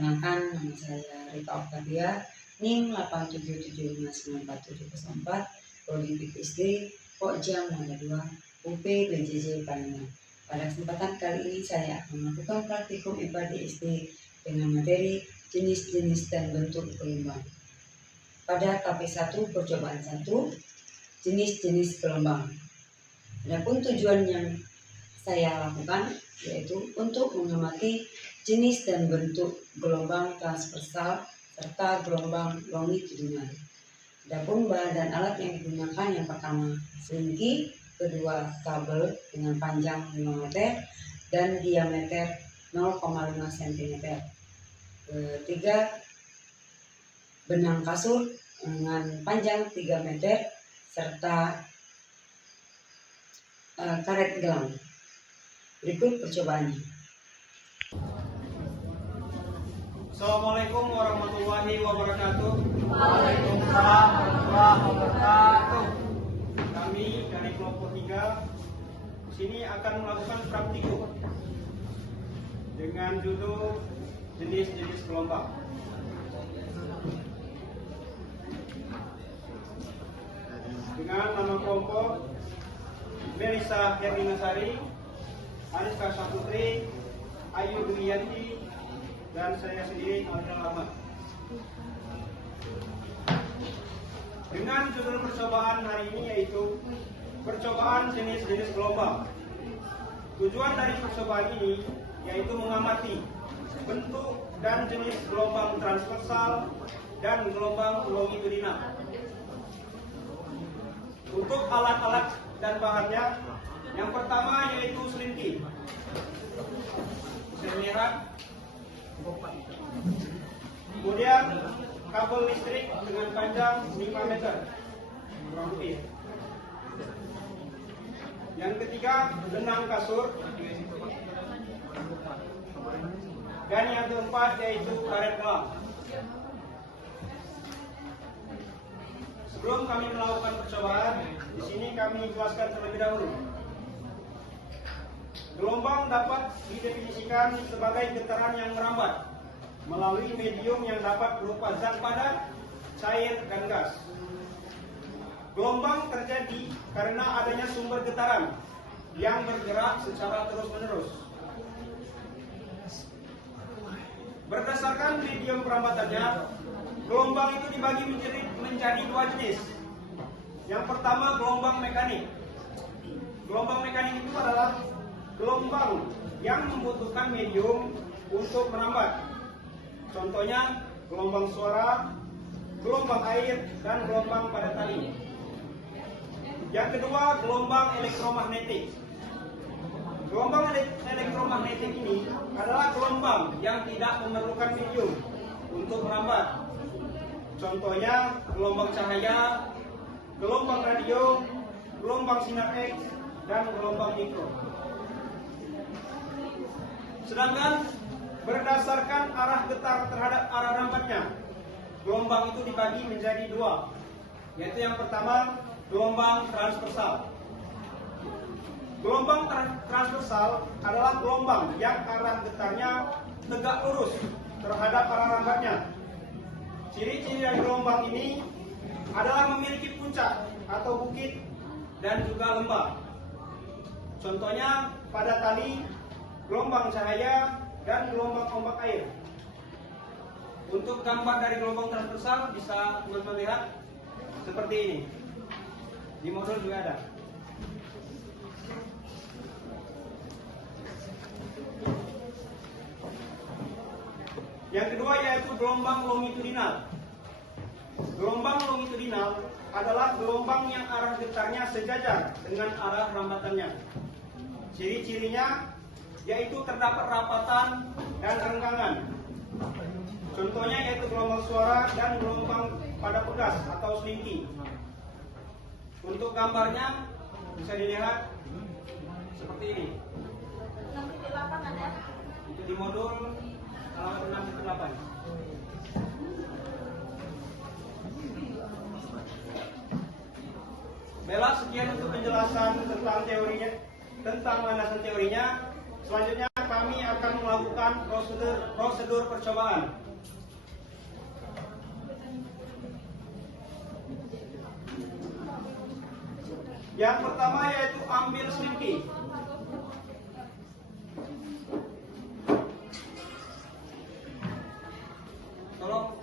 Perkenalkan, nama saya Rika Octavia, NIM 877594704, Prodi PPSD, Pokjam nomor 2, UP BJJ Palembang. Pada kesempatan kali ini saya akan melakukan praktikum IPA di SD dengan materi jenis-jenis dan bentuk gelombang. Pada KP1 percobaan 1, jenis-jenis gelombang. Adapun tujuan yang saya lakukan yaitu untuk mengamati jenis dan bentuk gelombang transversal serta gelombang longitudinal. Adapun bahan dan alat yang digunakan yang pertama selingki, kedua kabel dengan panjang 5 meter dan diameter 0,5 cm. Ketiga, benang kasur dengan panjang 3 meter serta karet gelang. Berikut percobaannya. Assalamualaikum warahmatullahi wabarakatuh. Waalaikumsalam warahmatullahi wabarakatuh. Kami dari kelompok 3 di sini akan melakukan praktikum dengan judul jenis-jenis gelombang. Dengan nama kelompok Melisa Herlina Sari, Aniska Saputri, Ayu Duyanti, dan saya sendiri Abdul Ahmad. Dengan judul percobaan hari ini yaitu percobaan jenis-jenis gelombang. Tujuan dari percobaan ini yaitu mengamati bentuk dan jenis gelombang transversal dan gelombang longitudinal. Untuk alat-alat dan bahannya, yang pertama yaitu selingki. Saya lihat. Kemudian kabel listrik dengan panjang 5 meter kurang lebih. Yang ketiga, benang kasur. Dan yang keempat yaitu karet gelang. Sebelum kami melakukan percobaan, di sini kami jelaskan terlebih dahulu. Gelombang dapat didefinisikan sebagai getaran yang merambat melalui medium yang dapat berupa zat padat, cair, dan gas. Gelombang terjadi karena adanya sumber getaran yang bergerak secara terus-menerus. Berdasarkan medium perambatannya, gelombang itu dibagi menjadi dua jenis. Yang pertama, gelombang mekanik. Gelombang mekanik itu adalah gelombang yang membutuhkan medium untuk merambat. Contohnya gelombang suara, gelombang air, dan gelombang pada tali. Yang kedua, gelombang elektromagnetik. Gelombang elektromagnetik ini adalah gelombang yang tidak memerlukan medium untuk merambat. Contohnya gelombang cahaya, gelombang radio, gelombang sinar X, dan gelombang mikro. Sedangkan berdasarkan arah getar terhadap arah rambatnya, gelombang itu dibagi menjadi dua, yaitu yang pertama gelombang transversal. Gelombang transversal adalah gelombang yang arah getarnya tegak lurus terhadap arah rambatnya. Ciri-ciri dari gelombang ini adalah memiliki puncak atau bukit dan juga lembah. Contohnya pada tali, gelombang cahaya, dan gelombang ombak air. Untuk gambar dari gelombang transversal bisa teman-teman lihat seperti ini. Di modul juga ada. Yang kedua yaitu gelombang longitudinal. Gelombang longitudinal adalah gelombang yang arah getarnya sejajar dengan arah rambatannya. Ciri-cirinya yaitu terdapat rapatan dan renggangan. Contohnya yaitu gelombang suara dan gelombang pada pegas atau selingki. Untuk gambarnya bisa dilihat seperti ini. Itu di modul halaman 6-8. Baiklah, sekian untuk penjelasan tentang teorinya, tentang landasan teorinya. Selanjutnya kami akan melakukan prosedur percobaan. Yang pertama yaitu ambil selimpi. Tolong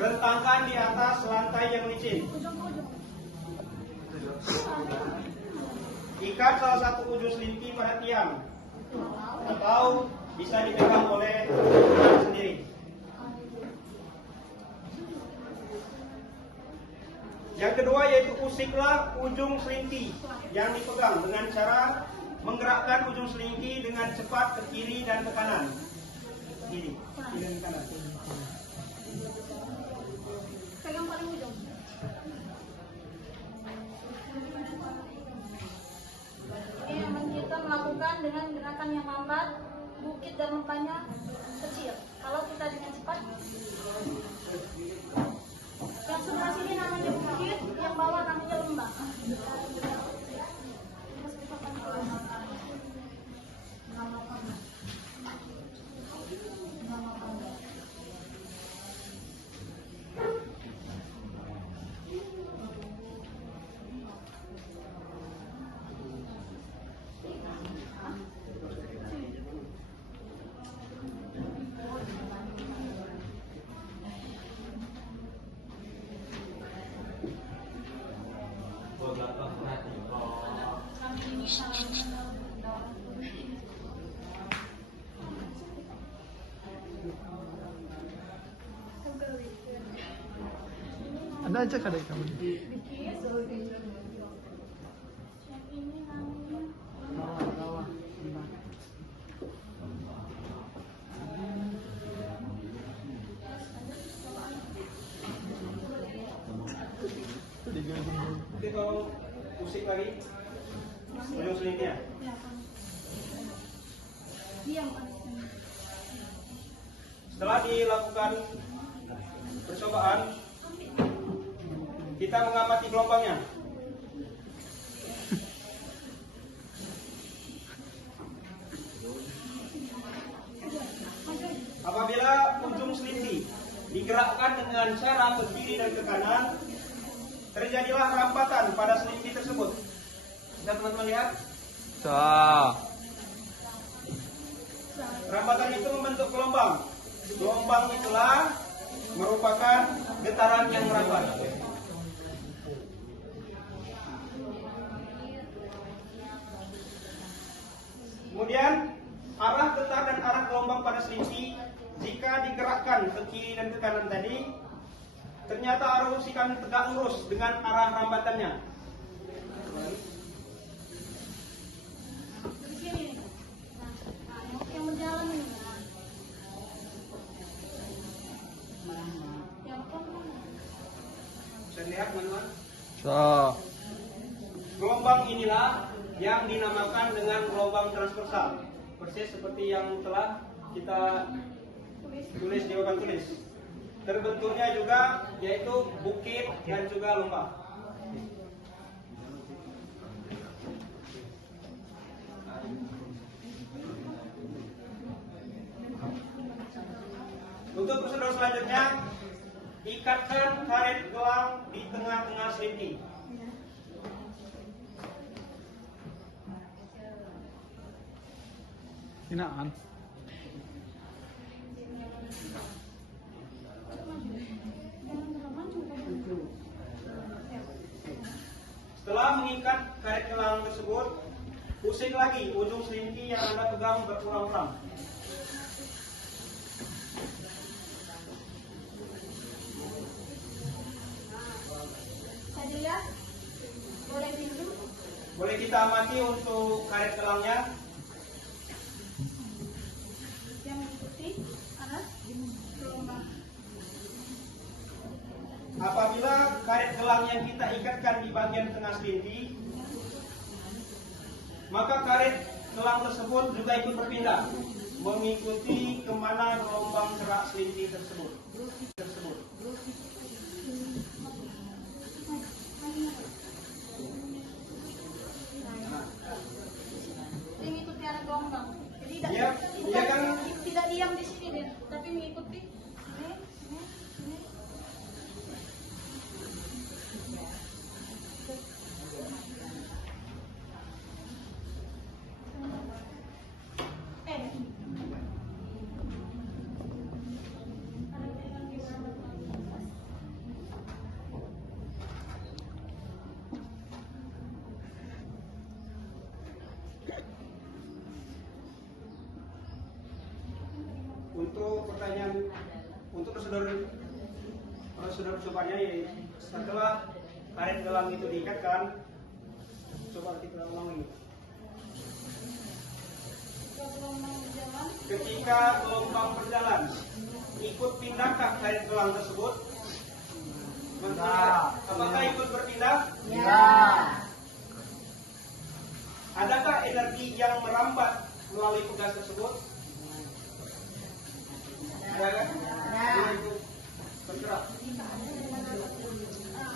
rentangkan di atas lantai yang licin. Ikat salah satu ujung selimpi pada tiang atau bisa dipegang oleh tangan sendiri. Yang kedua yaitu usiklah ujung selimpi yang dipegang dengan cara menggerakkan ujung selimpi dengan cepat ke kiri dan ke kanan. Kiri dan kanan. Pegang paling ujung. Ini memang kita melakukan dengan gerakan yang lambat, bukit dan lempahnya kecil. Kalau kita dengan cepat, yang sebelah sini namanya bukit, yang bawah namanya lembah. Ada aja kadang kamu. Yang ini namanya Bawah. Oke, kalau usik lagi ujung selimpinya. diam. Setelah dilakukan percobaan, kita mengamati gelombangnya. Apabila ujung selimpi digerakkan dengan cara ke kiri dan ke kanan, terjadilah rampatan pada selimpi tersebut. Bisa teman-teman lihat? Rampatan itu membentuk gelombang. Gelombang itulah merupakan getaran yang merambat. Kemudian arah getar dan arah gelombang pada selimpi jika digerakkan ke kiri dan ke kanan tadi, ternyata arah usikan tegak lurus dengan arah rambatannya. Begini. Nah, yang berjalan ini. Yang Bisa lihat teman-teman? Gelombang inilah yang dinamakan dengan gelombang transversal. Persis seperti yang telah kita tulis di papan tulis. Terbentuknya juga yaitu bukit dan juga lembah. Untuk prosedur selanjutnya, ikatkan karet gelang di tengah-tengah selimpi. Hinaan. Setelah mengikat karet gelang tersebut, pusing lagi ujung selimpi yang Anda pegang berulang-ulang. Bisa dilihat? Boleh dulu. Boleh kita amati untuk karet gelangnya. Yang mengikuti arah gelombang. Apabila karet gelang yang kita ikatkan di bagian tengah selimpi, maka karet gelang tersebut juga ikut berpindah mengikuti kemana gelombang gerak selimpi tersebut. Untuk pertanyaan untuk prosedur percobaannya ini, setelah karet gelang itu diikatkan, coba kita ulangi. Ketika gelombang berjalan, ikut pindahkah karet gelang tersebut? Apakah ikut berpindah? Ya. Adakah energi yang merambat melalui pegas tersebut? Ada kan? Dia itu bergerak.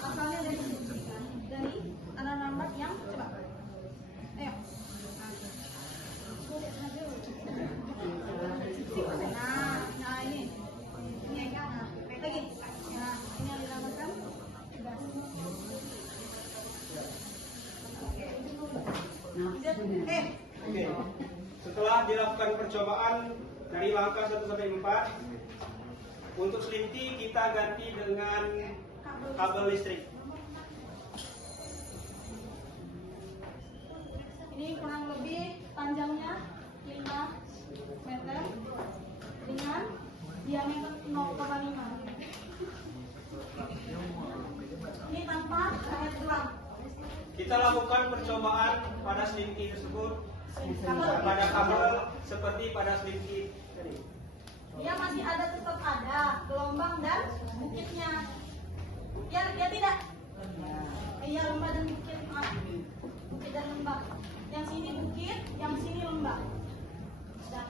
Asalnya dari anak lambat yang coba. Ayo. Nah ini. Ini kan. Baik lagi. Nah, ini yang dilambatkan. Oke. Setelah dilakukan percobaan dari langkah 1 sampai 4, untuk selinti kita ganti dengan kabel listrik. Ini kurang lebih panjangnya 5 meter dengan diameter 0,5. Ini tanpa karet gelang. Kita lakukan percobaan pada selinti tersebut pada kabel seperti pada selinti tadi. Dia masih ada, tetap ada gelombang dan bukitnya. Ya, dia tidak. Iya, lembah dan bukit. Bukit dan lembah. Yang sini bukit, yang sini lembah. Sudah.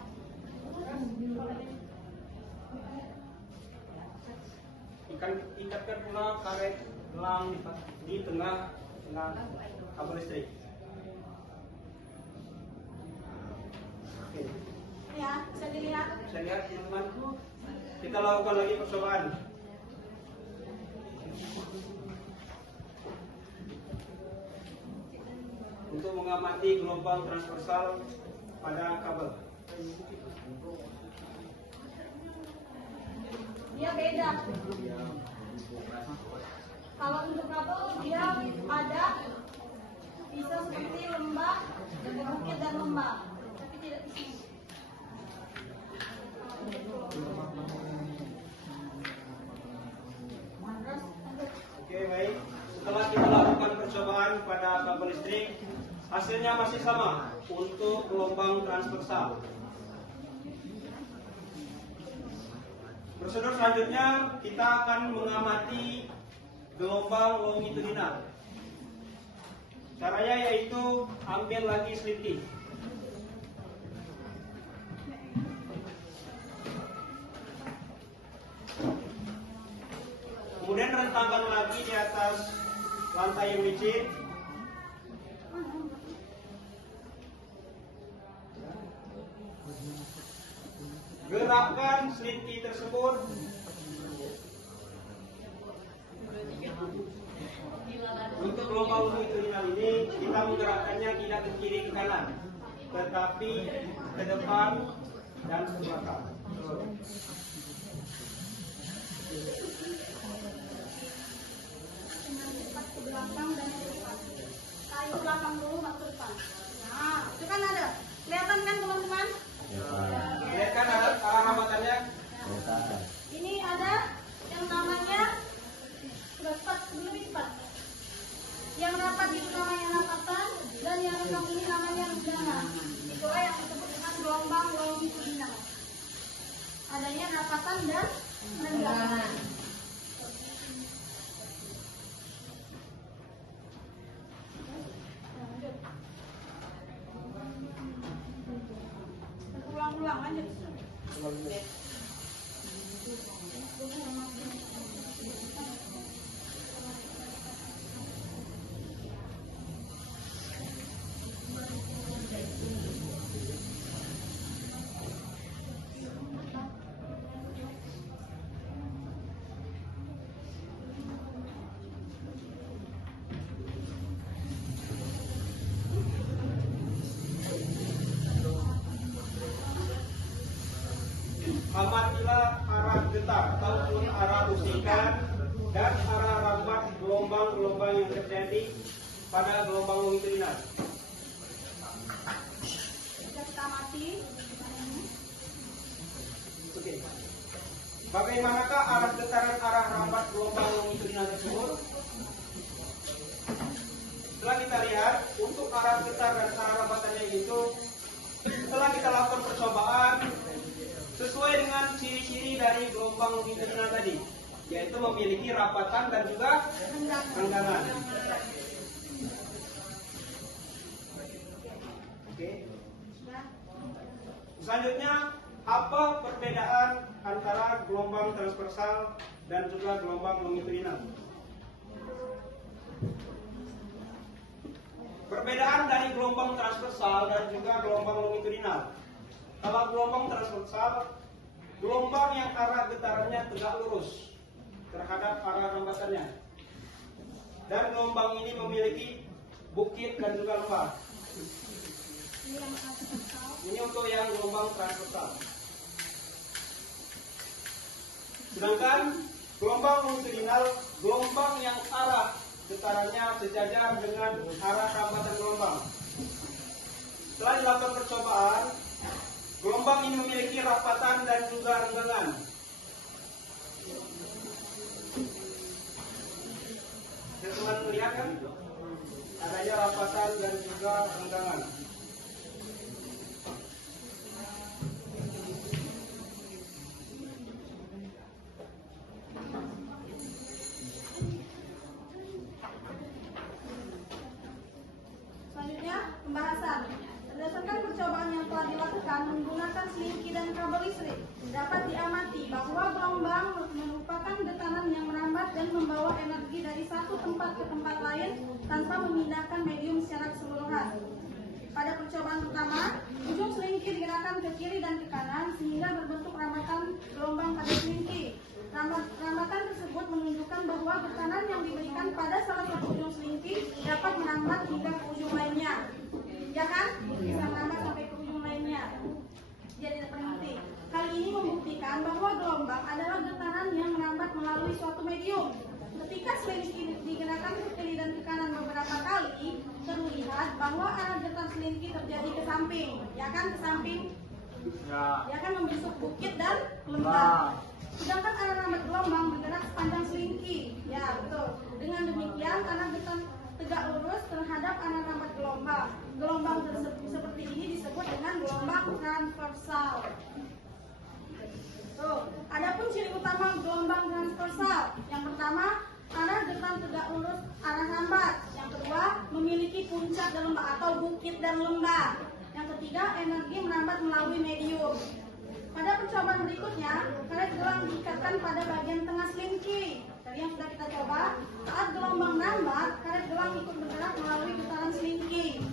Ikatkan pula karet gelang di tengah kabel listrik. Oke. Ya, bisa dilihat. Bisa lihat teman-teman. Kita lakukan lagi percobaan. Untuk mengamati gelombang transversal pada kabel. Dia beda. Kalau untuk kabel dia ada bisa seperti lembah, bukit dan lembah, tapi tidak di sini. Oke, baik. Setelah kita lakukan percobaan pada kabel listrik, hasilnya masih sama untuk gelombang transversal. Prosedur selanjutnya kita akan mengamati gelombang longitudinal. Caranya yaitu ambil lagi selinti. Kemudian rentangkan lagi di atas lantai yang licin. Gerakkan selinti tersebut untuk gelombang longitudinal ini kita menggerakkannya tidak ke kiri ke kanan, tetapi ke depan dan ke belakang. Ke belakang dan ke depan. Tarik belakang dulu, baru ke depan. Nah, itu kan ada. Kelihatan kan teman-teman? Lihat kan arah hambatannya? Ini ada yang namanya rapat, lebih cepat. Yang rapat itu namanya rapatan dan yang renggang ini namanya renggangan. Itulah yang disebut dengan gelombang longitudinal. Adanya rapatan dan renggangan. Ulang-ulang lanjut. Amatilah arah getar ataupun arah usikan dan arah rambat gelombang-gelombang yang terjadi pada gelombang longitudinal. Sudah kita amati. Oke. Bagaimanakah arah getaran arah rambat gelombang longitudinal tersebut? Setelah kita lihat untuk arah getar dan arah rambatannya itu, setelah kita lakukan percobaan sesuai dengan ciri-ciri dari gelombang longitudinal tadi, yaitu memiliki rapatan dan juga renggangan. Oke. Selanjutnya, apa perbedaan antara gelombang transversal dan juga gelombang longitudinal? Perbedaan dari gelombang transversal dan juga gelombang longitudinal. Kalau gelombang transversal, gelombang yang arah getarannya tegak lurus terhadap arah rambatannya. Dan gelombang ini memiliki bukit dan juga lembah. Ini untuk yang gelombang transversal. Sedangkan gelombang longitudinal, gelombang yang arah getarannya sejajar dengan arah rambatan gelombang. Setelah dilakukan percobaan, gelombang ini memiliki rapatan dan juga renggangan. Teman-teman melihat kan? Adanya rapatan dan juga renggangan. Selanjutnya, pembahasan. Berdasarkan percobaan yang telah dilakukan menggunakan selingki dan kabel listrik, dapat diamati bahwa gelombang merupakan getaran yang merambat dan membawa energi dari satu tempat ke tempat lain tanpa memindahkan medium secara keseluruhan. Pada percobaan pertama, ujung selingki digerakkan ke kiri dan ke kanan sehingga berbentuk rambatan gelombang pada selingki. Rambatan tersebut menunjukkan bahwa getaran yang diberikan pada salah satu ujung selingki dapat merambat hingga ke ujung lainnya. Ya kan? Bisa merambat sampai ke ujung lainnya. Jadi penting. Hal ini membuktikan bahwa gelombang adalah getaran yang merambat melalui suatu medium. Ketika selingki digerakkan ke kiri dan ke kanan beberapa kali, terlihat bahwa arah getar selingki terjadi ke samping. Ya kan? Ke samping. Ya kan, membentuk bukit dan lembah. Sedangkan arah rambat gelombang bergerak sepanjang selingki. Ya, betul. Dengan demikian, arah getar tegak lurus terhadap arah rambat gelombang. Gelombang seperti ini disebut dengan gelombang transversal. Adapun ciri utama gelombang transversal. Yang pertama, arah getar tegak lurus arah rambat. Yang kedua, memiliki puncak dan lembah atau bukit dan lembah. Yang ketiga, energi merambat melalui medium. Pada percobaan berikutnya, karet gelang diikatkan pada bagian tengah selingki. Tadi yang sudah kita coba, saat gelombang merambat, karet gelang ikut bergerak melalui getaran selingki.